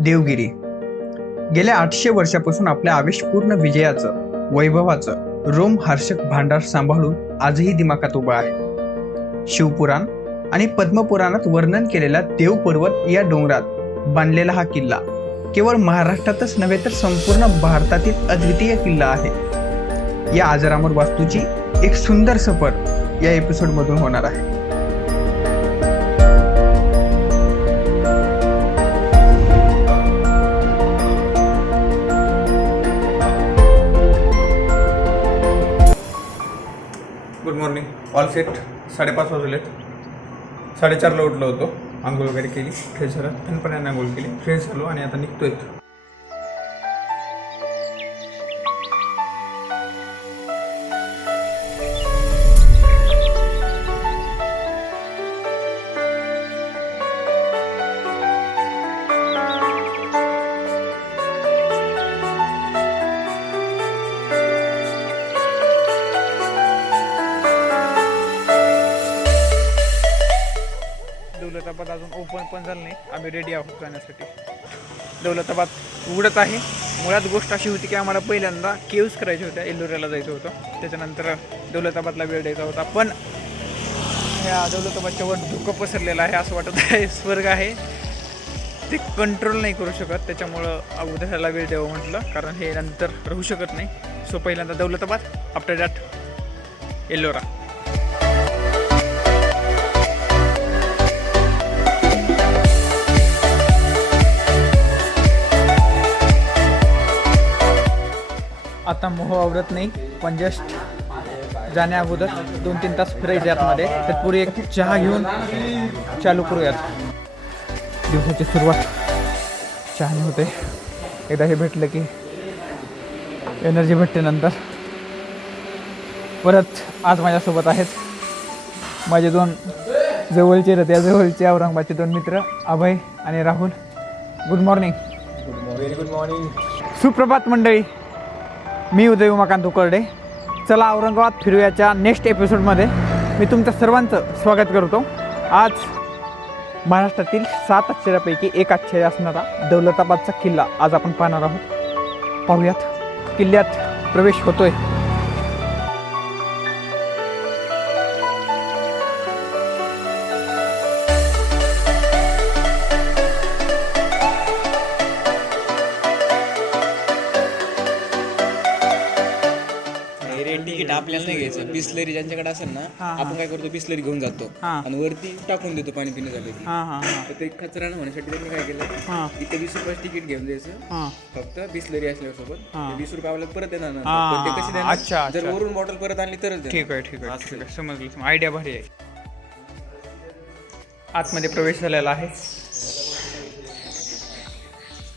देवगिरी गेल्या 800 वर्षापासून आपल्या आवेशपूर्ण विजयाचं, वैभवाचं रोमहर्षक भांडार सांभाळून आजही दिमाखात उभा आहे. शिवपुराण आणि पद्मपुराणात वर्णन केलेला देवपर्वत या डोंगरात बांधलेला हा किल्ला केवळ महाराष्ट्रातच नव्हे तर संपूर्ण भारतातील अद्वितीय किल्ला आहे. या अजरामर वास्तूची एक सुंदर सफर या एपिसोडमधून होणार आहे. Good morning. All set. 5:30 वाजलेत. 4:30ला उठलो होतो. आंघोळ वगैरे केली, फ्रेश झालं, थंडपणाने आंघोळ केली, फ्रेश झालो आणि आता निघतोय. दौलताबाद अजून ओपन पण झालं नाही. आम्ही रेडी आहोत जाण्यासाठी. दौलताबाद उघडत आहे. मुळात गोष्ट अशी होती की आम्हाला पहिल्यांदा केव्स करायच्या होत्या, एल्लोऱ्याला जायचं होतं. त्याच्यानंतर दौलताबादला वेळ द्यायचा होता. पण ह्या दौलताबादच्या वर धुकं पसरलेलं आहे. असं वाटत आहे स्वर्ग आहे, ते कंट्रोल नाही करू शकत. त्याच्यामुळं अगोदर ह्याला वेळ द्यावं म्हटलं, कारण हे नंतर राहू शकत नाही. सो पहिल्यांदा दौलताबाद, आफ्टर दॅट एल्लोरा. आता मोह आवरत नाही, पण जस्ट जाण्या अगोदर 2-3 तास फिरायचे आतमध्ये. तत्पूर्वी एक चहा घेऊन चालू करूयात. दिवसाची सुरुवात चहाने होते. एकदा हे भेटलं की एनर्जी भेटते. नंतर परत आज माझ्यासोबत आहेत माझे 2 जवळचे त्या जवळचे औरंगाबादचे 2 मित्र, अभय आणि Rahul. Good morning. Very good morning. सुप्रभात मंडळी. मी उदय उमाकांत उकरडे. चला औरंगाबाद फिरूयाच्या नेक्स्ट एपिसोडमध्ये मी तुमच्या सर्वांचं स्वागत करतो. आज महाराष्ट्रातील 7 आश्चर्यापैकी एक आश्चर्य असणारा दौलताबादचा किल्ला आज आपण पाहणार आहोत. पाहूयात किल्ल्यात प्रवेश होतोय. तिकीट आपल्याला नाही घ्यायचं. बिस्लरी ज्यांच्याकडे असेल ना, आपण काय करतो, बिस्लरी घेऊन जातो आणि वरती टाकून देतो पाणी पिण्यासाठी. तर ते कचरा न होण्यासाठी त्यांनी काय केलं, इथे 20 रुपयाचं तिकीट घेऊन द्यायचं. फक्त बिस्लरी असल्यासोबत 20 रुपये आपल्याला परत येणार ना. ते कशी देणार, जर वरून बॉटल परत आणली तरच. ठीक आहे समजलं. आयडिया भारी आहे. आतमध्ये प्रवेश झालेला आहे.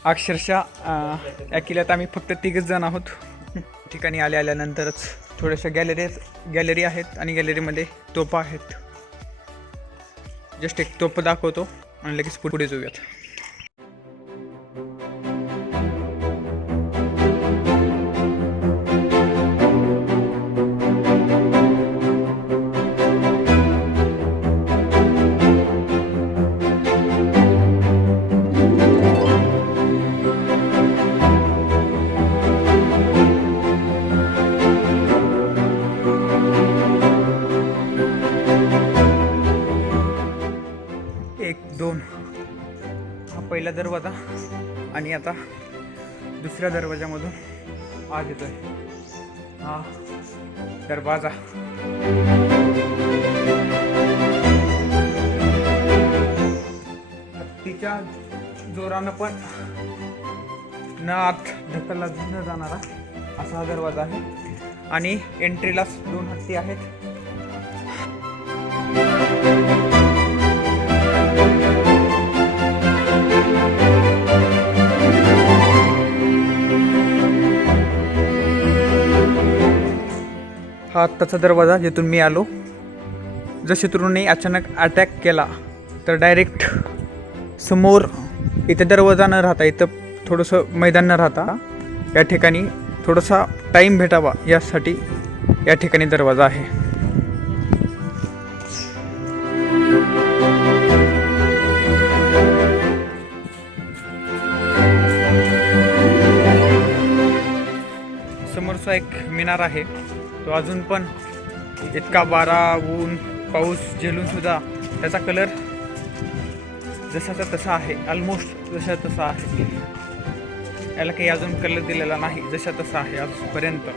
अक्षरशः या किल्ल्यात आम्ही फक्त 3 जण आहोत. ठिकाणी आल्यानंतरच थोड्याशा गॅलरी आहेत आणि गॅलरीमध्ये तोफा आहेत. जस्ट एक तोफ दाखवतो आणि लगेच पुढे जाऊयात. हा पहिला दरवाजा आणि आता दुसऱ्या दरवाजामधून आत येतोय. हा दरवाजा हत्तीच्या जोरानं पण न आत ढकलला न जाणारा असा हा दरवाजा आहे. आणि एंट्रीला 2 हत्ती आहेत. हा आत्ताचा दरवाजा जिथून मी आलो. जर शत्रूंनी अचानक अटॅक केला तर डायरेक्ट समोर इथे दरवाजा न राहता, इथं थोडंसं मैदान न राहता, या ठिकाणी थोडासा टाईम भेटावा यासाठी या ठिकाणी दरवाजा आहे. शहापूरचा एक मिनार आहे, तो अजून पण इतका वारा ऊन पाऊस झेलून सुद्धा त्याचा कलर जसाचा तसा आहे, ऑलमोस्ट जसा तसा आहे. याला काही अजून कलर दिलेला नाही, जसा तसा आहे आजपर्यंत.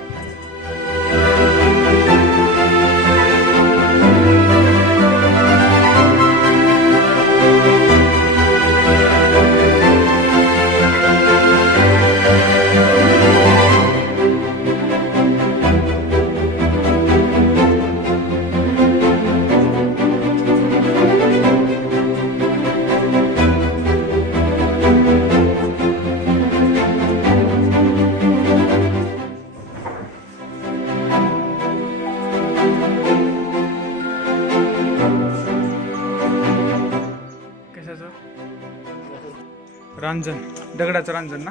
रांजण, दगडाचं रांजण ना.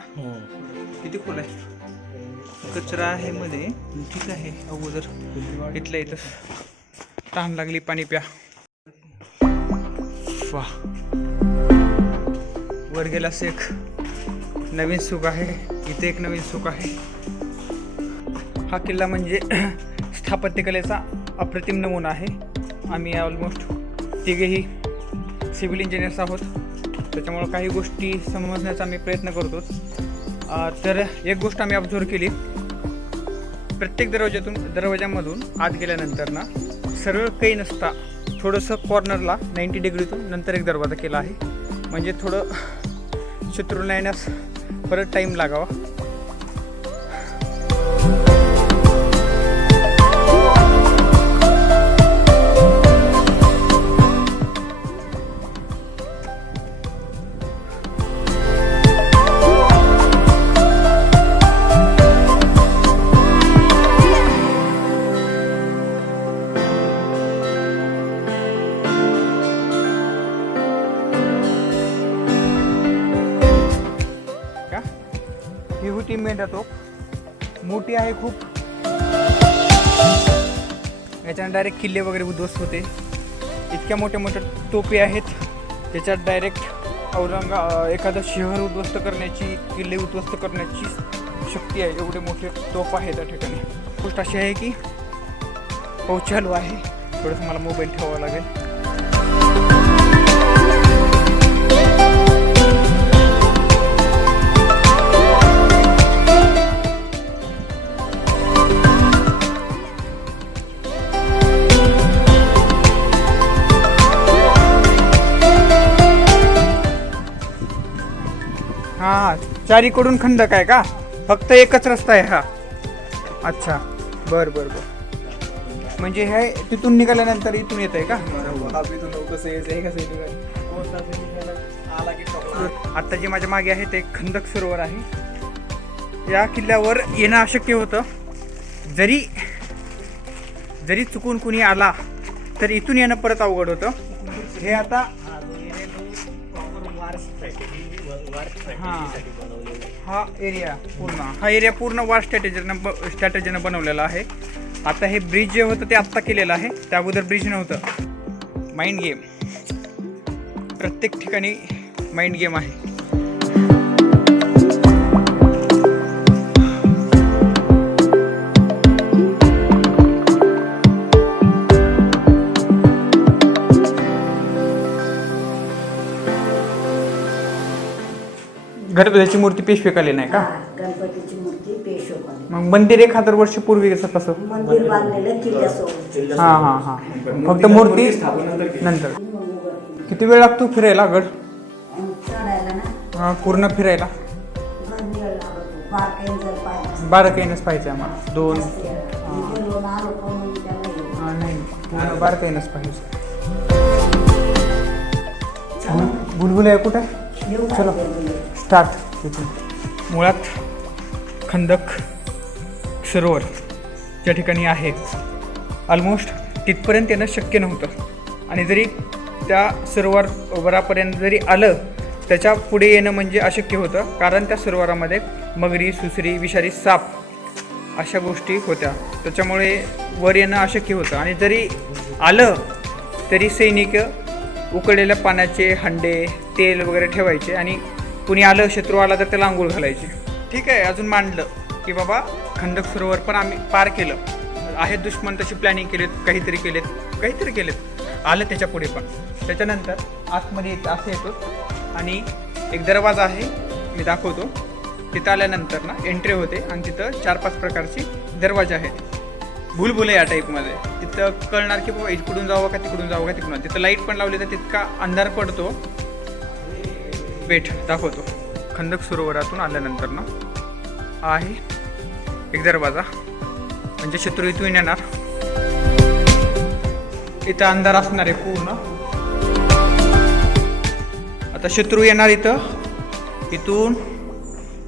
किती खोल आहे, कचरा आहे मध्ये. ठीक आहे, अगोदर इथल्या इथं तहान लागली, पाणी प्या. वाह, वर गेलास एक नवीन सुख आहे, इथे एक नवीन सुख आहे. हा किल्ला म्हणजे स्थापत्यकलेचा अप्रतिम नमुना आहे. आम्ही ऑलमोस्ट तिघेही सिव्हिल इंजिनियर्स आहोत, त्याच्यामुळं काही गोष्टी समजण्याचा आम्ही प्रयत्न करतो. तर एक गोष्ट आम्ही ऑब्झर्व केली, प्रत्येक दरवाजामधून आत गेल्यानंतर ना सरळ काही नसता थोडंसं कॉर्नरला 90 डिग्रीतून नंतर एक दरवाजा केला आहे, म्हणजे थोडं शत्रूला येण्यास परत टाईम लागावा. ही होती मेंढा तोप, मोठी आहे खूप. याच्यानं डायरेक्ट किल्ले वगैरे उद्ध्वस्त होते. इतक्या मोठ्या मोठ्या तोपी आहेत त्याच्यात डायरेक्ट एखादं शहर उद्ध्वस्त करण्याची, किल्ले उद्ध्वस्त करण्याची शक्ती आहे. एवढे मोठे तोप आहे त्या ठिकाणी. गोष्ट अशी आहे की पाऊस चालू आहे, थोडंसं मला मोबाईल ठेवावा लागेल. हा, चारीकडून खंदक आहे का? फक्त एकच रस्ता आहे हा? अच्छा, बर बर बर. म्हणजे हे तिथून निघाल्यानंतर इथून येत आहे का? आता जे माझ्या मागे आहे ते खंदक सरोवर आहे. या किल्ल्यावर येणं अशक्य होतं. जरी चुकून कुणी आला तर इथून येणं परत अवघड होतं. हे आता हा एरिया पूर्ण वार स्ट्रॅटेजीनं बनवलेला आहे. आता हे ब्रिज जे होतं ते आत्ता केलेलं आहे, त्या अगोदर ब्रिज नव्हतं. माइंड गेम, प्रत्येक ठिकाणी माइंड गेम आहे. गणपतीची मूर्ती पेशवेकालीन नाही का? गणपतीची मूर्ती पेशवेकालीन. मग मंदिर 1000 वर्ष पूर्वी कसं? मंदिर बांधलेलं किल्ल्यासोबत. हा. फक्त मूर्ती नंतर. किती वेळ लागतो फिरायला गड? चढायला ना पूर्ण फिरायला गंज लागतो. बारकाईनच पाहिजे आम्हाला. 2 नाही, पूर्ण बारकाईनच पाहिजे. बुलबुल आहे कुठे? चलो स्टार्ट. तिथून मुळात खंदक सरोवर ज्या ठिकाणी आहे, ऑलमोस्ट तिथपर्यंत येणं शक्य नव्हतं. आणि जरी त्या सरोवरापर्यंत जरी आलं, त्याच्या पुढे येणं म्हणजे अशक्य होतं, कारण त्या सरोवरामध्ये मगरी, सुसरी, विषारी साप अशा गोष्टी होत्या. त्याच्यामुळे वर येणं अशक्य होतं. आणि जरी आलं तरी सैनिक उकळलेल्या पाण्याचे हंडे, तेल वगैरे ठेवायचे, आणि कुणी आलं, शत्रू आला तर त्याला आंघोळ घालायचे. ठीक आहे, अजून मांडलं की बाबा खंदक सरोवर पण आम्ही पार केलं. आहेत दुश्मन तशी प्लॅनिंग केलेत, काहीतरी केलेत, आलं त्याच्या पुढे पण. त्याच्यानंतर आतमध्ये असं येतो आणि एक दरवाजा आहे, मी दाखवतो. तिथं आल्यानंतर ना एंट्री होते आणि तिथं 4-5 प्रकारची दरवाजे आहेत, भूलभुलैया टाईपमध्ये. तिथं कळणार की बाबा इकडून जावं का तिकडून जावं का तिकडून. तिथं लाईट पण लावली तर तितका अंधार पडतो. वेट दाखवतो. खंदक सरोवरातून आल्यानंतर ना आहे एक दरवाजा, म्हणजे शत्रू इथून येणार. इथं अंधार असणार आहे पूर्ण. आता शत्रू येणार इथून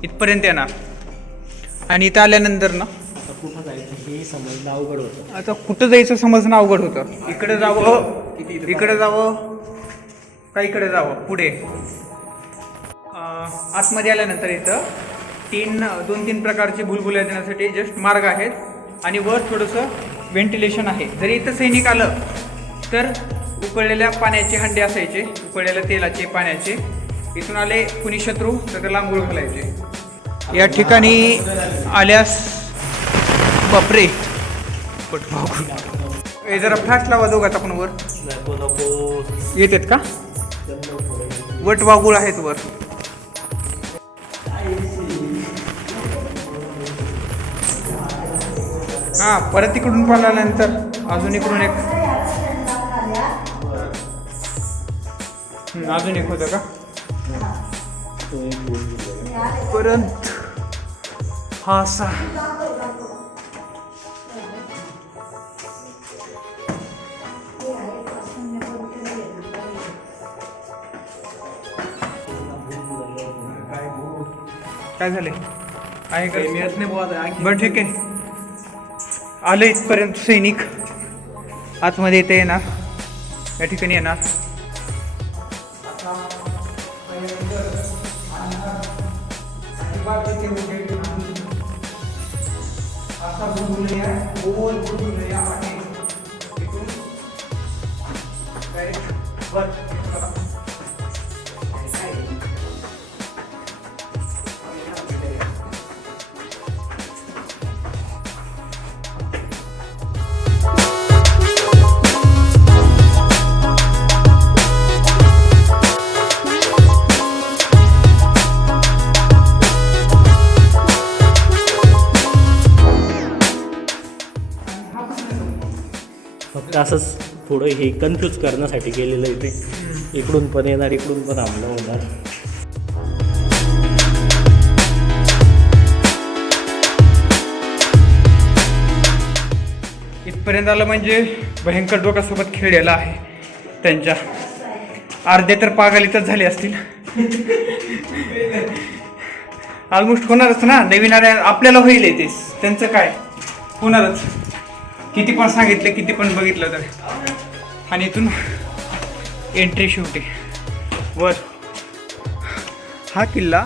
इथपर्यंत येणार आणि इथं आल्यानंतर ना कुठं जायचं हे समजणं अवघड होतं. आता कुठं जायचं समजणं अवघड होतं. इकडे जावं का इकडे जावं पुढे. आतमध्ये आल्यानंतर इथं 2-3 प्रकारचे भूलभुलैया देण्यासाठी जस्ट मार्ग आहेत आणि वर थोडंसं व्हेंटिलेशन आहे. जरी इथं सैनिक आलं तर उकळलेल्या पाण्याचे हंडे असायचे, उकळलेल्या तेलाचे, पाण्याचे. इथून आले कुणी शत्रू तर त्याला आंघोळ घालायचे. या ठिकाणी आल्यास बापरे हे जरा फ्लॅश लावा दोघात आपण वर येतात का. वट वागुळ आहेत वर. हा परत इकडून पाहिल्यानंतर अजून इकडून अजून एक होतं का परत हा असा. काय झाले आहे का मिळत नाही. बरं ठीक आहे. आलं इथपर्यंत सैनिक. आतमध्ये इथे येणार, या ठिकाणी येणार. फक्त असंच थोडं हे कन्फ्यूज करण्यासाठी गेलेलं आहे ते. इकडून पण येणार, इकडून पण हमला होणार. इथपर्यंत आलं म्हणजे भयंकर डोक्यासोबत खेळलेला आहे त्यांच्या. अर्धे तर पागलितच झाले असतील. ऑलमोस्ट होणारच ना. नवीन आपल्याला होईल तेच, त्यांचं काय होणारच. किती पण सांगितलं, किती पण बघितलं तर. आणि इथून एंट्री शेवटी वर. हा किल्ला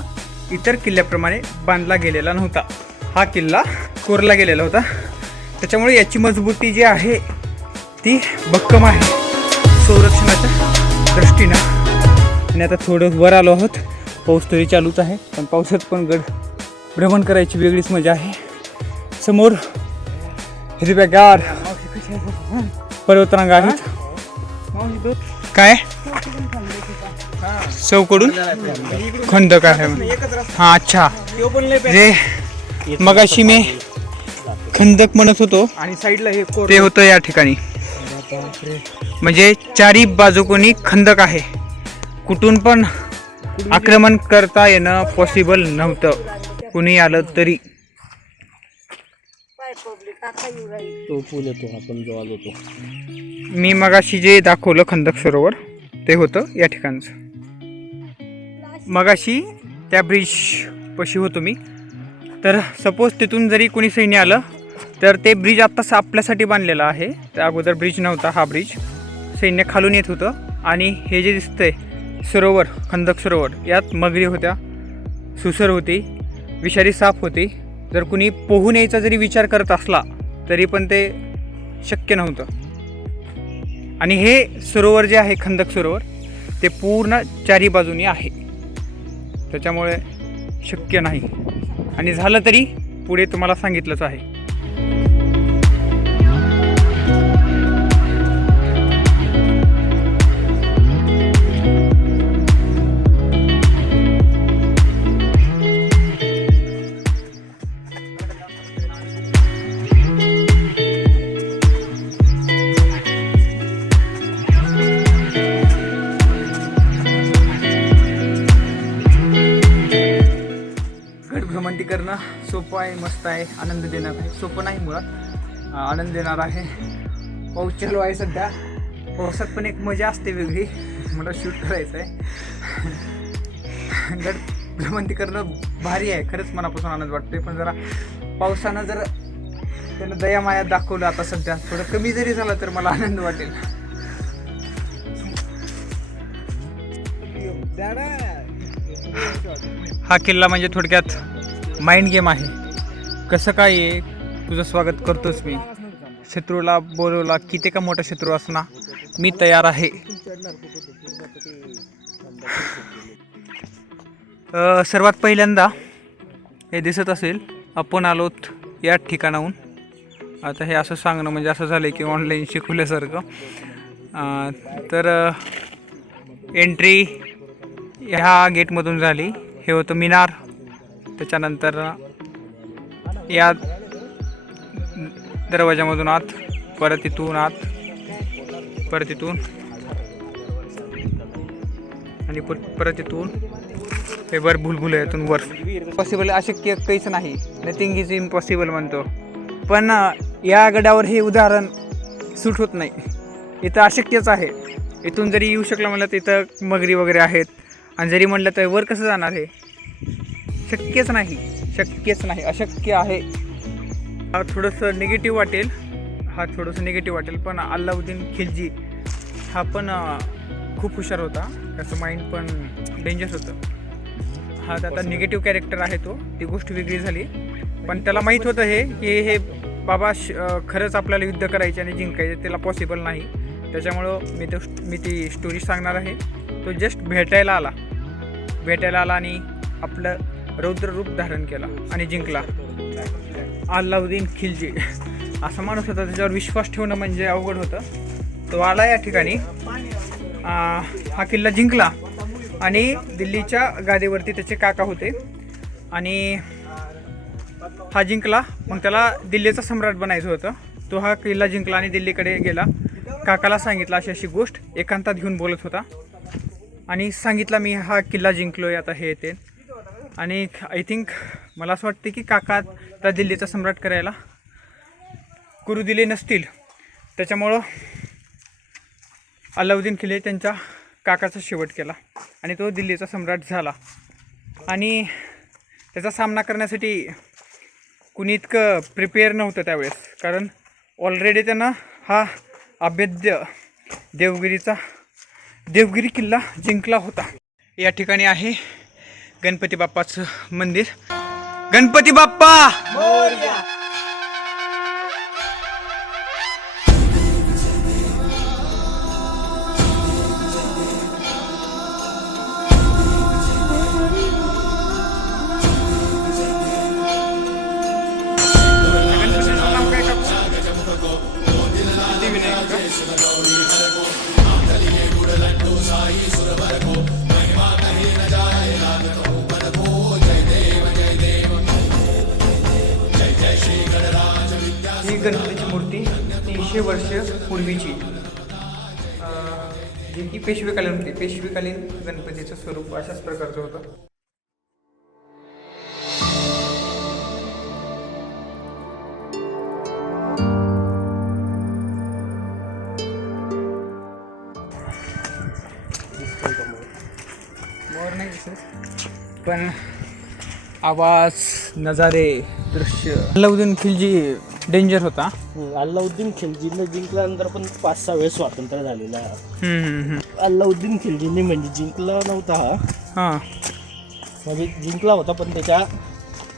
इतर किल्ल्याप्रमाणे बांधला गेलेला नव्हता. हा किल्ला कोरला गेलेला होता. त्याच्यामुळे याची मजबूती जी आहे ती भक्कम आहे संरक्षणाच्या दृष्टीनं. आणि आता थोडं वर आलो आहोत. पाऊस तरी चालूच आहे, पण पावसात पण भ्रमण करायची वेगळीच मजा आहे. समोर हिरव्यागार पर्वतरांगा आहेत. काय चौकडून खंदक आहे. हा अच्छा, जे मगाशी मी खंदक म्हणत होतो आणि साईडला हे ते होतं या ठिकाणी. म्हणजे चारी बाजूकोनी खंदक आहे. कुठून पण आक्रमण करता येणं पॉसिबल नव्हतं कुणी आलं तरी. तो पूल येतो आपण जो आलो तो. मी मगाशी जे दाखवलं खंदक सरोवर ते होतं या ठिकाणचं. मगाशी त्या ब्रिज पशी होतो मी. तर सपोज तिथून जरी कोणी सैन्य आलं तर ते ब्रिज आत्ताच आपल्यासाठी बांधलेलं आहे. त्या अगोदर ब्रिज नव्हता. हा ब्रिज सैन्य खालून येत होतं. आणि हे जे दिसतंय सरोवर, खंदक सरोवर, यात मगरी होत्या, सुसर होती, विषारी साप होती. जर कुणी पोहून यायचा जरी विचार करत असला तरी पण ते शक्य नव्हतं. आणि हे सरोवर जे आहे खंदक सरोवर ते पूर्ण चारी बाजूनी आहे. त्याच्यामुळे शक्य नाही. आणि झालं तरी पुढे तुम्हाला सांगितलंच आहे. भ्रमंती करणं सोपं आहे, मस्त आहे, आनंद देणार आहे. सोपं नाही मुळात, आनंद देणार आहे. पाऊस चालू आहे सध्या. पावसात पण एक मजा असते वेगळी. मला शूट करायचं आहे. गड भ्रमंती करणं भारी आहे, खरंच मनापासून आनंद वाटतोय. पण जरा पावसानं जर त्यानं दयामाया दाखवलं आता सध्या, थोडं कमी जरी झालं तर मला आनंद वाटेल. हा किल्ला म्हणजे थोडक्यात माइंड गेम आहे. कसं काय आहे, तुझं स्वागत करतोच मी. शत्रूला बोलवला, किती का मोठा शत्रू असना, मी तयार आहे. सर्वात पहिल्यांदा हे दिसत असेल, आपण आलोत या ठिकाणाहून. आता हे असं सांगणं म्हणजे असं झालं की ऑनलाईन शिकवल्यासारखं. तर एंट्री ह्या गेटमधून झाली. हे होतं मिनार. त्याच्यानंतर या दरवाजामधून आत, परत इथून आत, परत इथून आणि परत इथून हे वर भुलभुलयातून वर. पॉसिबल अशक्य काहीच नाही, नथिंग इज इम्पॉसिबल म्हणतो. पण या गडावर हे उदाहरण सूट होत नाही. इथं अशक्यच आहे. इथून जरी येऊ शकलं म्हणलं तर इथं मगरी वगैरे आहेत, आणि जरी म्हणलं तर वर कसं जाणार हे, शक्यच नाही, शक्यच नाही, अशक्य आहे. हा थोडंसं निगेटिव्ह वाटेल, पण अल्लाउद्दीन खिलजी हा पण खूप हुशार होता. त्याचं माइंड पण डेंजरस होतं. हा आता निगेटिव्ह कॅरेक्टर आहे तो, ती गोष्ट वेगळी झाली. पण त्याला माहीत होतं हे बाबा खरंच आपल्याला युद्ध करायचे आणि जिंकायचे, त्याला पॉसिबल नाही. त्याच्यामुळं मी ती स्टोरी सांगणार आहे. तो जस्ट भेटायला आला आणि आपलं रौद्र रूप धारण केला आणि जिंकला. अल्लाउद्दीन खिलजी असा माणूस होता, त्याच्यावर विश्वास ठेवणं म्हणजे अवघड होतं. तो आला या ठिकाणी, हा किल्ला जिंकला आणि दिल्लीच्या गादीवरती त्याचे काका होते आणि हा जिंकला. मग त्याला दिल्लीचा सम्राट बनायचं होतं. तो हा किल्ला जिंकला आणि दिल्लीकडे गेला. काकाला सांगितलं अशी अशी गोष्ट, एकांतात घेऊन बोलत होता आणि सांगितलं मी हा किल्ला जिंकलोय आता हे ते. आणि आय थिंक मला असं वाटते की काका त्या दिल्लीचा सम्राट करायला करू दिले नसतील. त्याच्यामुळं अल्लाउद्दीन खिलजी त्यांच्या काकाचा शेवट केला आणि तो दिल्लीचा सम्राट झाला. आणि त्याचा सामना करण्यासाठी कुणी इतकं प्रिपेअर नव्हतं त्यावेळेस, कारण ऑलरेडी त्यांना हा अभेद्य देवगिरी किल्ला जिंकला होता. या ठिकाणी आहे गणपती बाप्पाचं मंदिर. गणपती बाप्पा ही गणपतीची मूर्ती 300 वर्ष पूर्वीची, जी की पेशवेकालीन होती. पेशवेकालीन गणपतीचं स्वरूप अशाच प्रकारचं होतं. मोर नाही दिसत, पण आवाज, नजारे, दृश्य. अल्लाउद्दीन खिलजी डेंजर होता. अल्लाउद्दीन खिलजीने जिंकल्यानंतर पण 5-6 वेळेस स्वातंत्र्य झालेलं आहे. अल्लाउद्दीन खिलजीने म्हणजे जिंकला नव्हता हा, म्हणजे जिंकला होता पण त्याच्या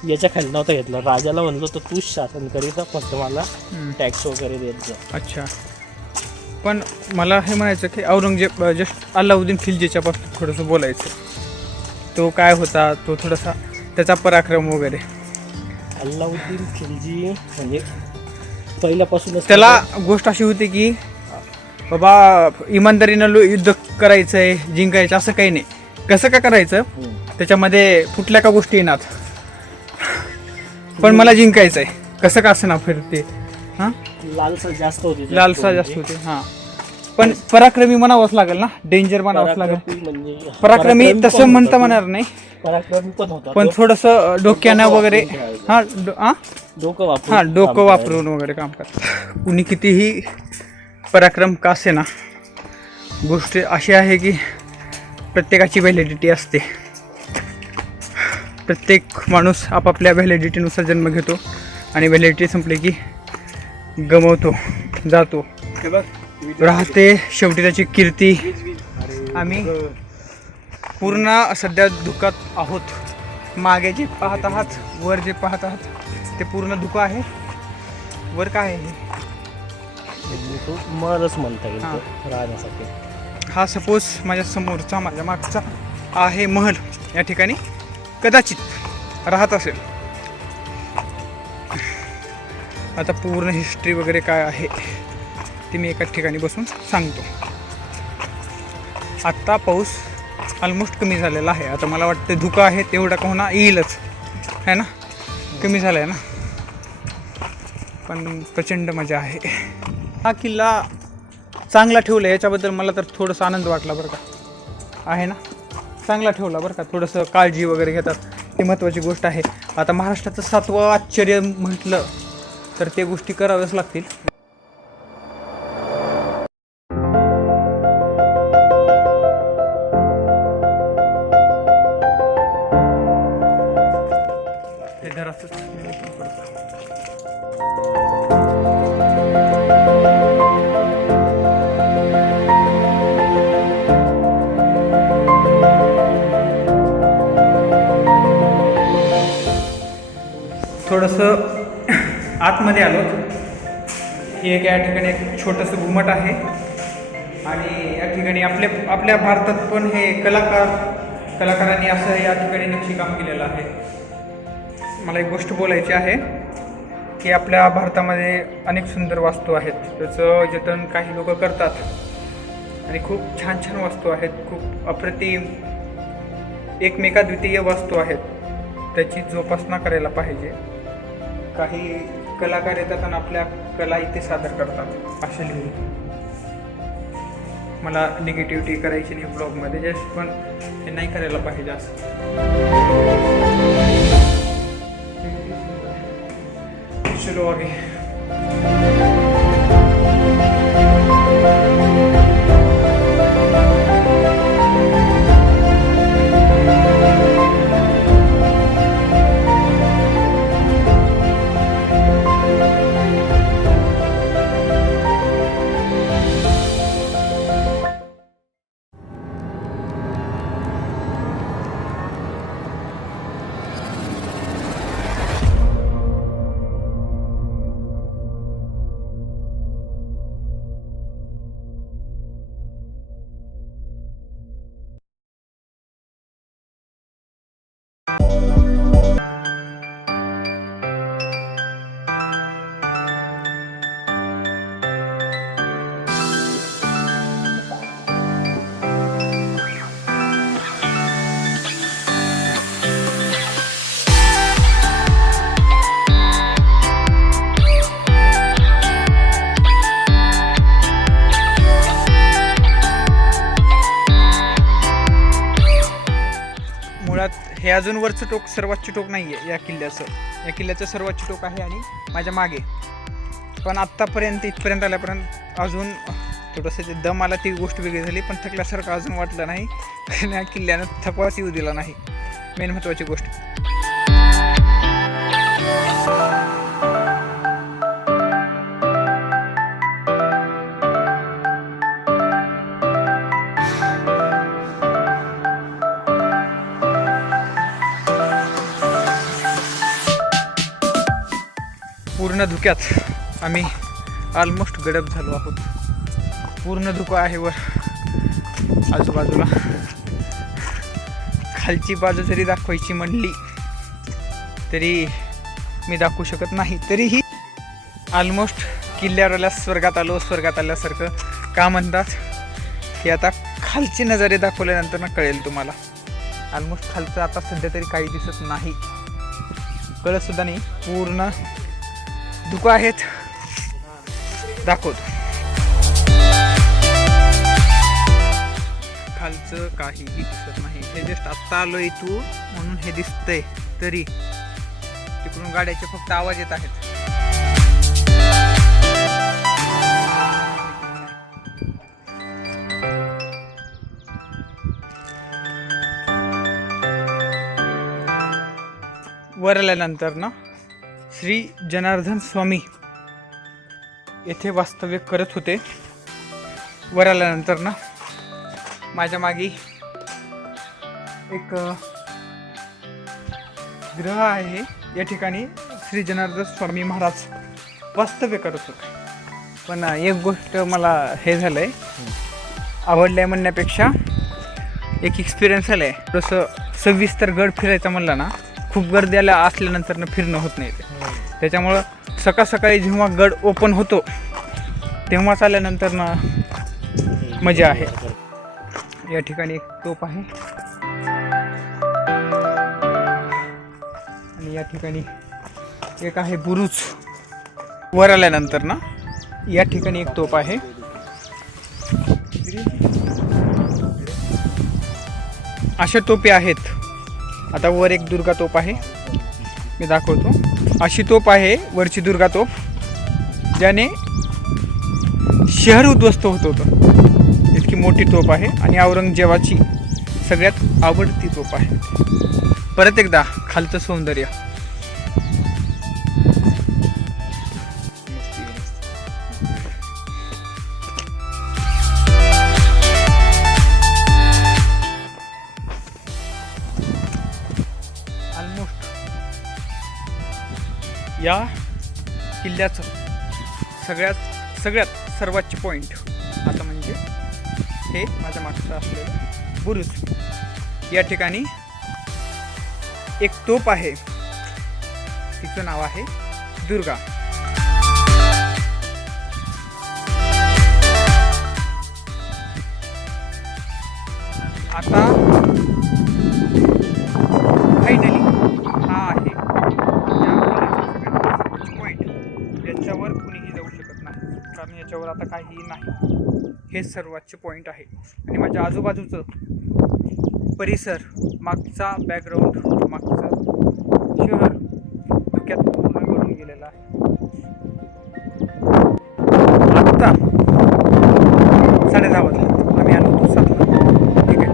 याच्या खाली नव्हता घेतला. राजाला म्हणलं तर तूच शासन करीत, फक्त मला टॅक्स वगैरे देत जा. अच्छा, पण मला हे म्हणायचं की औरंगजेब जस्ट अल्लाउद्दीन खिलजीच्या पासून थोडंसं बोलायचं. तो काय होता, तो थोडासा त्याचा पराक्रम वगैरे. अल्लाउद्दीन खिलजी म्हणजे पहिल्यापासूनच त्याला गोष्ट अशी होती की बाबा इमानदारीनं युद्ध करायचंय, जिंकायचं, असं काही नाही. कसं का करायचं, त्याच्यामध्ये कुठल्या का गोष्टी येणार, पण मला जिंकायचंय कसं का असं ना फिरते. हां, लालसा जास्त होती. लालसा जास्त होते. हां, पण पराक्रमी म्हणावंच लागेल ना, डेंजर म्हणावंच लागेल. म्हणजे पराक्रमी तसं म्हणता म्हणणार नाही, पराक्रमी पण होता, पण थोडंसं डोक्यानं वगैरे डोकं वापरून वगैरे काम करतात. कुणी कितीही पराक्रम का असे ना, गोष्ट अशी आहे की प्रत्येकाची व्हॅलिडिटी असते. प्रत्येक माणूस आपापल्या व्हॅलिडिटीनुसार जन्म घेतो आणि व्हॅलिडिटी संपली की गमवतो, जातो, राहते शेवटी त्याची कीर्ती. आम्ही पूर्ण सध्या दुःखात आहोत. मागे जे पाहत आहात, वर जे पाहत आहात ते पूर्ण धुकं आहे. वर काय आहे, मरच म्हणता येईल तो राहण्यासाठी. हा सपोज माझ्या समोरचा, माझ्या मागचा आहे महल. या ठिकाणी कदाचित राहत असेल. आता पूर्ण हिस्ट्री वगैरे काय आहे ती मी एकाच ठिकाणी बसून सांगतो. आत्ता पाऊस ऑलमोस्ट कमी झालेला आहे. आता मला वाटतं धुकं आहे तेवढा का होणार येईलच, है ना, कमी झालं आहे ना, पण प्रचंड मजा आहे. हा किल्ला चांगला ठेवला, याच्याबद्दल मला तर थोडंसं आनंद वाटला बरं का. आहे ना, चांगला ठेवला बरं का, थोडंसं काळजी वगैरे घेतात, ती महत्त्वाची गोष्ट आहे. आता महाराष्ट्राचं 7वं आश्चर्य म्हटलं तर ते गोष्टी कराव्याच लागतील. हे घरातच थोडंसं आतमध्ये आलो. ही एक या ठिकाणी एक छोटंसं घुमट आहे आणि या ठिकाणी आपल्या भारतात पण हे कलाकारांनी असं या ठिकाणी नक्षीकाम केलेलं आहे. मला एक गोष्ट बोलायची आहे की आपल्या भारतामध्ये अनेक सुंदर वास्तू आहेत, त्याचं जतन काही लोक करतात आणि खूप छान छान वास्तू आहेत, खूप अप्रतिम एकमेकाद्वितीय वास्तू आहेत. त्याची जोपासना करायला पाहिजे. काही कलाकार येतात आणि आपल्या कला इथे सादर करतात असे लिहून. मला निगेटिव्हिटी करायची नाही ब्लॉगमध्ये, जस्ट पण हे नाही करायला पाहिजे असं. चलो आगे. हे अजून वरचं टोक सर्वोच्च टोक नाही आहे या किल्ल्याचं. या किल्ल्याचं सर्वोच्च टोक आहे आणि माझ्या मागे. पण आत्तापर्यंत इथपर्यंत आल्यापर्यंत अजून थोडंसं दम आला, ती गोष्ट वेगळी झाली, पण थकल्यासारखं अजून वाटलं नाही. कारण या किल्ल्यानं थकवाच येऊ दिला नाही, मेन महत्त्वाची गोष्ट. पूर्ण धुक्यात आम्ही ऑलमोस्ट गडप झालो आहोत. पूर्ण धुकं आहे वर आजूबाजूला. खालची बाजू जरी दाखवायची म्हणली तरी मी दाखवू शकत नाही. तरीही ऑलमोस्ट किल्ल्यावर आल्या स्वर्गात आल्यासारखं का म्हणतात हे आता खालचे नजारे दाखवल्यानंतर ना कळेल तुम्हाला. ऑलमोस्ट खालचं आता सध्या तरी काही दिसत नाही, कळतसुद्धा नाही, पूर्ण धुकं आहेत. दाखवतो खालचं काहीही दिसत नाही. हे जस्ट आत्ता आलो इथून म्हणून हे दिसतंय, तरी तिकडून गाड्याचे फक्त आवाज येत आहेत. वर आल्यानंतर ना श्री जनार्दन स्वामी येथे वास्तव्य करत होते. वर आल्यानंतर ना माझ्या मागे एक ग्रह आहे, या ठिकाणी श्री जनार्दन स्वामी महाराज वास्तव्य करत होते. पण एक गोष्ट मला हे झालं आहे, आवडलं आहे म्हणण्यापेक्षा एक एक्सपिरियन्स आलं आहे. थोडंसं सविस्तर गड फिरायचं म्हणलं ना, खूप गर्दी असल्यानंतर फिरणं होत नाही. त्याच्यामुळं सकाळी जेव्हा गड ओपन होतो तेव्हाच आल्यानंतर ना मजा आहे. या ठिकाणी एक तोफ आहे आणि या ठिकाणी एक आहे बुरुज. वर आल्यानंतर ना या ठिकाणी एक तोफ आहे. अशा तोफे आहेत. आता वर एक दुर्गा तोफ आहे, मी दाखवतो. अशी तोफ आहे वरची दुर्गा तोफ, ज्याने शहर उद्ध्वस्त होत होतं. इतकी मोठी तोफ आहे आणि औरंगजेबाची सगळ्यात आवडती तोफ आहे. परत एकदा खालचं सौंदर्य. ऑलमोस्ट या किल्ल्याचं सगळ्यात सर्वोच्च पॉईंट आता म्हणजे हे माझ्या मागचं असलेलं बुरुज. या ठिकाणी एक तोफ आहे, तिचं नाव आहे दुर्गा. आता फायनली हा आहे पॉईंट. याच्यावर कुणीही जाऊ शकत नाही, कारण याच्यावर आता काहीही नाही. हे सर्वोच्च पॉईंट आहे आणि माझ्या आजूबाजूचं परिसर, मागचा बॅकग्राऊंड, मागचं शहर धुक्यात पूर्ण करून गेलेलं आहे. आत्ता 10:30 वाजले, आम्ही आलो होतो 7ला. ठीक आहे,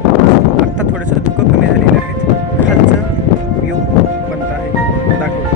आत्ता थोडंसं धुकं कमी झालेलं आहे. खालचं व्ह्यू बनत आहे, दाखवतो.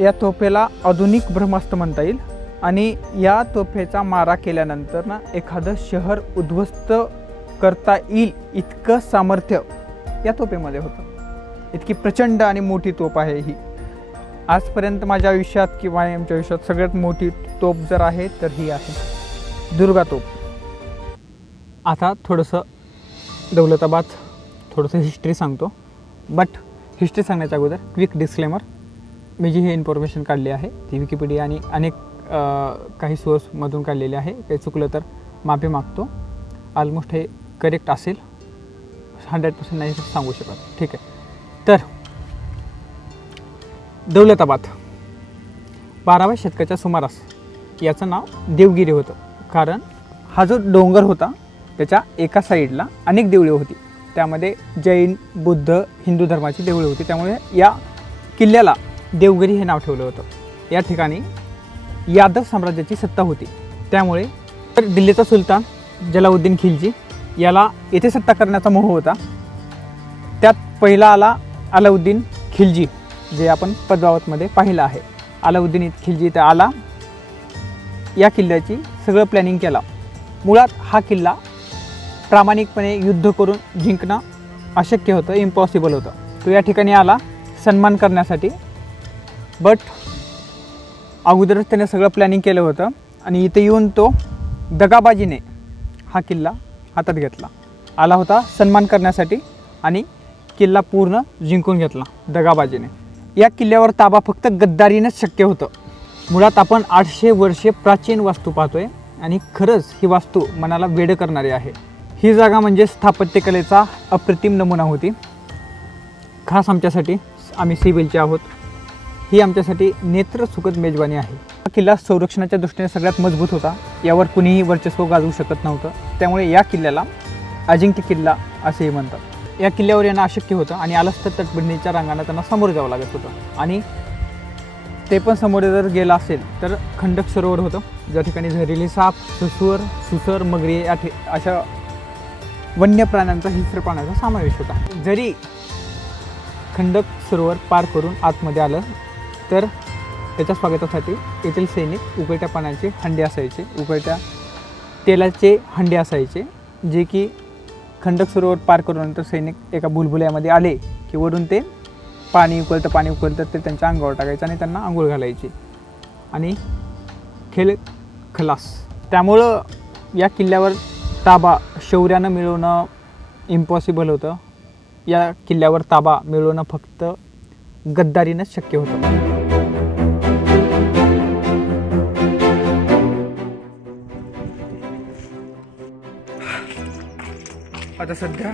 या तोफेला आधुनिक ब्रह्मास्त्र म्हणता येईल आणि या तोफेचा मारा केल्यानंतर ना एखादं शहर उद्ध्वस्त करता येईल इतकं सामर्थ्य या तोफेमध्ये होतं. इतकी प्रचंड आणि मोठी तोफ आहे ही. आजपर्यंत माझ्या आयुष्यात किंवा आमच्या आयुष्यात सगळ्यात मोठी तोफ जर आहे तर ही आहे दुर्गा तोफ. आता थोडंसं दौलताबाद थोडंसं हिस्ट्री सांगतो, बट हिस्ट्री सांगण्याच्या अगोदर क्विक डिस्क्लेमर. मी जी ही इन्फॉर्मेशन काढली आहे ती विकिपीडिया आणि अनेक काही सोर्समधून काढलेली आहे. काही चुकलं तर माफी मागतो. ऑलमोस्ट हे करेक्ट असेल, 100% नाही सांगू शकत. ठीक आहे, तर दौलताबाद 12व्या शतकाच्या सुमारास याचं नाव देवगिरी होतं. कारण हा जो डोंगर होता त्याच्या एका साईडला अनेक देवळे होती, त्यामध्ये जैन, बुद्ध, हिंदू धर्माची देवळे होती. त्यामुळे या किल्ल्याला देवगिरी हे नाव ठेवलं होतं. या ठिकाणी यादव साम्राज्याची सत्ता होती. त्यामुळे तर दिल्लीचा सुलतान जलाउद्दीन खिलजी याला येथे सत्ता करण्याचा मोह होता. त्यात पहिला आला अलाउद्दीन खिलजी, जे आपण पद्मावतमध्ये पाहिलं आहे. अलाउद्दीन खिलजी इथं आला, या किल्ल्याची सगळं प्लॅनिंग केला. मुळात हा किल्ला प्रामाणिकपणे युद्ध करून जिंकणं अशक्य होतं, इम्पॉसिबल होतं. तो या ठिकाणी आला सन्मान करण्यासाठी, बट अगोदरच त्याने सगळं प्लॅनिंग केलं होतं आणि इथे येऊन तो दगाबाजीने हा किल्ला हातात घेतला. आला होता सन्मान करण्यासाठी आणि किल्ला पूर्ण जिंकून घेतला दगाबाजीने. या किल्ल्यावर ताबा फक्त गद्दारीनेच शक्य होतं. मुळात आपण 800 वर्षे प्राचीन वास्तू पाहतोय आणि खरंच ही वास्तू मनाला वेड करणारी आहे. ही जागा म्हणजे स्थापत्यकलेचा अप्रतिम नमुना होती. खास आमच्यासाठी, आम्ही सिव्हिलचे आहोत, ही आमच्यासाठी नेत्रसुखद मेजवानी आहे. हा किल्ला संरक्षणाच्या दृष्टीने सगळ्यात मजबूत होता. यावर कुणीही वर्चस्व गाजवू शकत नव्हतं. त्यामुळे या किल्ल्याला अजिंक्य किल्ला असेही म्हणतात. या किल्ल्यावर येणं अशक्य होतं आणि आलंच तर तटबंदीच्या रांगांना त्यांना सामोरं जावं लागत होतं. आणि ते पण समोर जर गेलं असेल तर खंडक सरोवर होतं, ज्या ठिकाणी झरीली साप, सुसर, मगरी अशा वन्य प्राण्यांचा, हिंस्र प्राण्याचा समावेश होता. जरी खंडक सरोवर पार करून आतमध्ये आलं तर त्याच्या स्वागतासाठी येथील सैनिक उकळत्या पाण्याचे हंडे असायचे, उकळत्या तेलाचे हंडे असायचे, जे की खंडक सरोवर पार करूनंतर सैनिक एका बुलबुल्यामध्ये आले की वरून ते पाणी उकळतं ते त्यांच्या अंगावर टाकायचं आणि त्यांना आंघोळ घालायची आणि खेळ खलास. त्यामुळं या किल्ल्यावर ताबा शौर्यानं मिळवणं इम्पॉसिबल होतं. या किल्ल्यावर ताबा मिळवणं फक्त गद्दारीनंच शक्य होतं. आता सध्या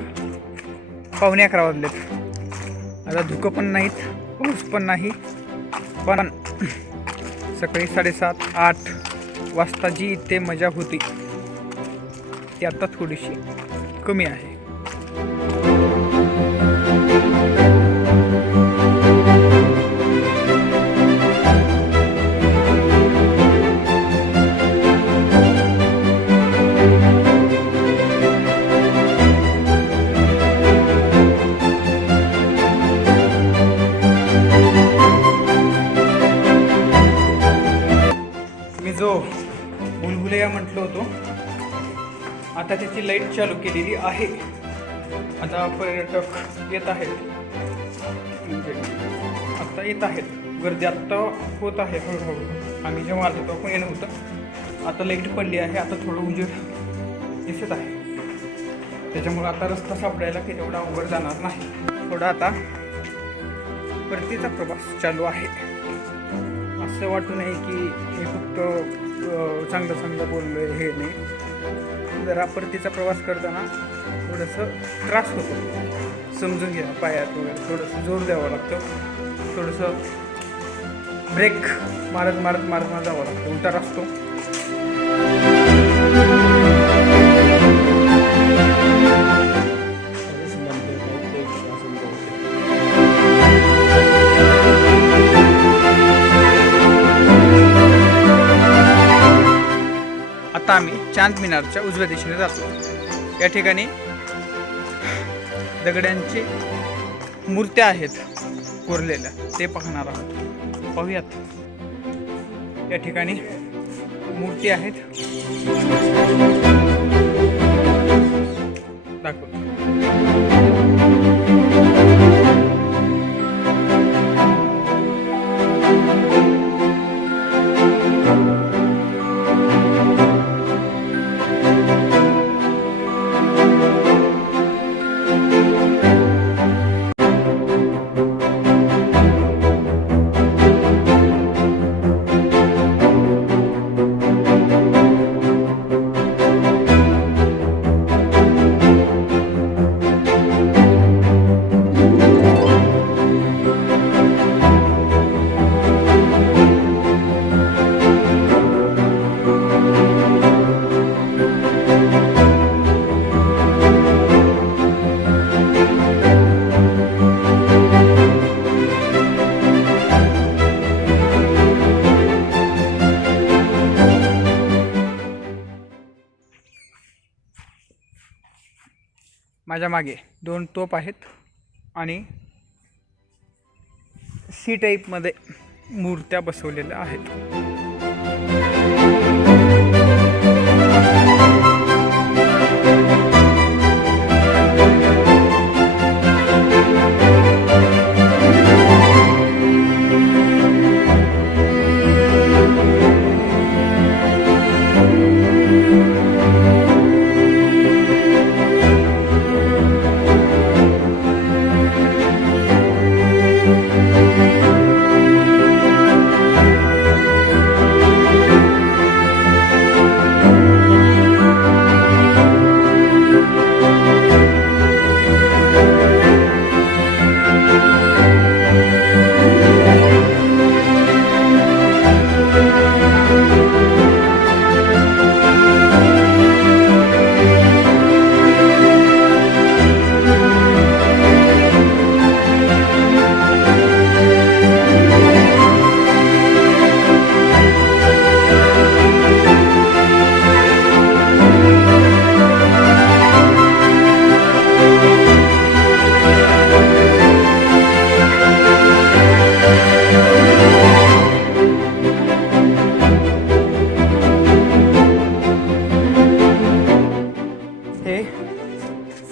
11:15 वाजलेत. आता धुकं पण नाहीत, पाऊस पण नाही, पण सकाळी 7:30-8 वाजता जी इथे मजा होती ती आता थोडीशी कमी आहे. जो बुलबुलैया म्हटलं होतो, आता त्याची लाईट चालू केलेली आहे. आता पर्यटक येत आहेत, आता येत आहेत, गर्दी आत्ता होत आहे हळूहळू. आम्ही जेव्हा आलो तेव्हा कोणी नव्हतं. आता लाईट पडली आहे, आता थोडं उजेड दिसत आहे. त्याच्यामुळं आता रस्ता सापडायला काही तेवढा अवघड जाणार नाही. थोडा आता परतीचा प्रवास चालू आहे. असं वाटू नये की हे फक्त चांगलं बोललो आहे, हे नाही. जरा परतीचा प्रवास करताना थोडंसं त्रास होतो, समजून घ्या. पायात वगैरे थोडंसं जोर द्यावं लागतं, थोडंसं ब्रेक मारत जावं लागतं. उतार असतो. आता आम्ही चांद मिनारच्या उजव्या दिशेने जातो. या ठिकाणी दगडांची मूर्त्या आहेत कोरलेल्या, ते पाहणार आहोत. पाहूयात. या ठिकाणी मूर्ती आहेत, दाखवतो. माझ्या मागे 2 तोप आहेत आणि सी टाईपमध्ये मूर्त्या बसवलेल्या आहेत.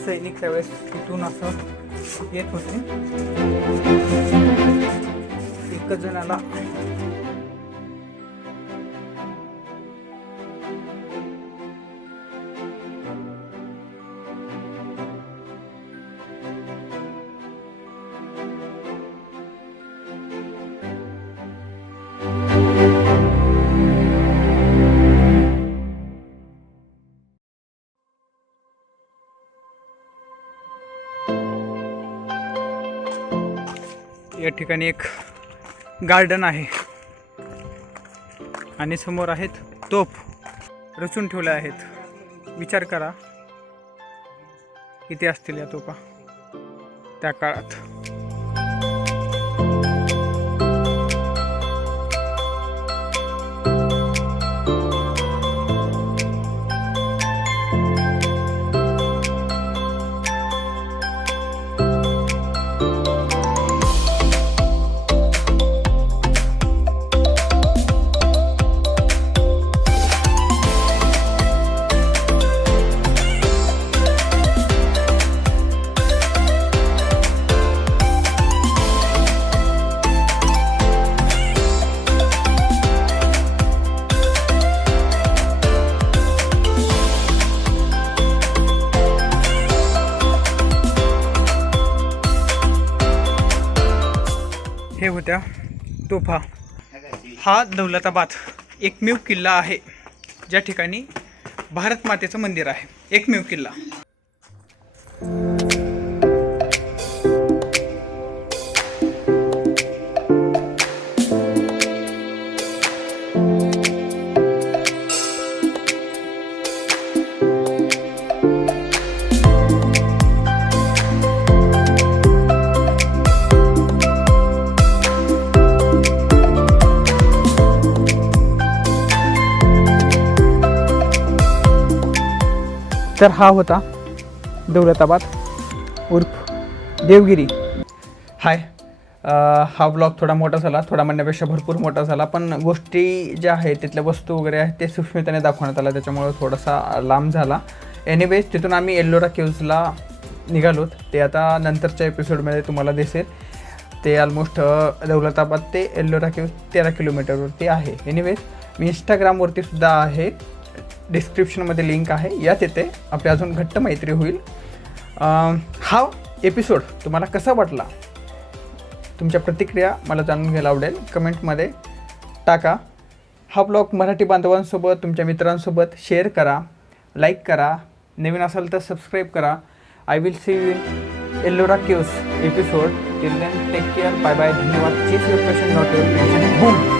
सैनिक त्यावेळेस तिथून असं येत होते. एकच जणाला या ठिकाणी एक गार्डन आहे आणि समोर आहेत तोफ रचून ठेवल्या आहेत. विचार करा किती असतील या तोफा त्या काळात. हे होत्या तोफा. हा दौलताबाद एकमेव किल्ला आहे ज्या ठिकाणी भारत मातेचं मंदिर आहे. एकमेव किल्ला. तर हा होता दौलताबाद उर्फ देवगिरी. हाय, हा ब्लॉग थोडा मोठा झाला, थोडा म्हणण्यापेक्षा भरपूर मोठा झाला, पण गोष्टी ज्या आहेत तिथल्या वस्तू वगैरे आहेत ते सूक्ष्मतेने दाखवण्यात आला, त्याच्यामुळे थोडासा लांब झाला. एनिवेज तिथून आम्ही एल्लोरा केव्जला निघालोत. ते आता नंतरच्या एपिसोडमध्ये तुम्हाला दिसेल. ते ऑलमोस्ट दौलताबाद ते एल्लोरा केव्ज 13 किलोमीटरवरती आहे. एनिवेज मी इंस्टाग्रामवरती सुद्धा आहे, डिस्क्रिप्शनमध्ये लिंक आहे, या तिथे आपली अजून घट्ट मैत्री होईल. हा एपिसोड तुम्हाला कसा वाटला, तुमच्या प्रतिक्रिया मला जाणून घ्यायला आवडेल. कमेंटमध्ये टाका. हा ब्लॉग मराठी बांधवांसोबत तुमच्या मित्रांसोबत शेअर करा, लाईक करा, नवीन असाल तर सबस्क्राईब करा. I will see you in Ellora caves episode. Till then take care, bye bye, धन्यवाद. Chase your passion, not your pension. Boom.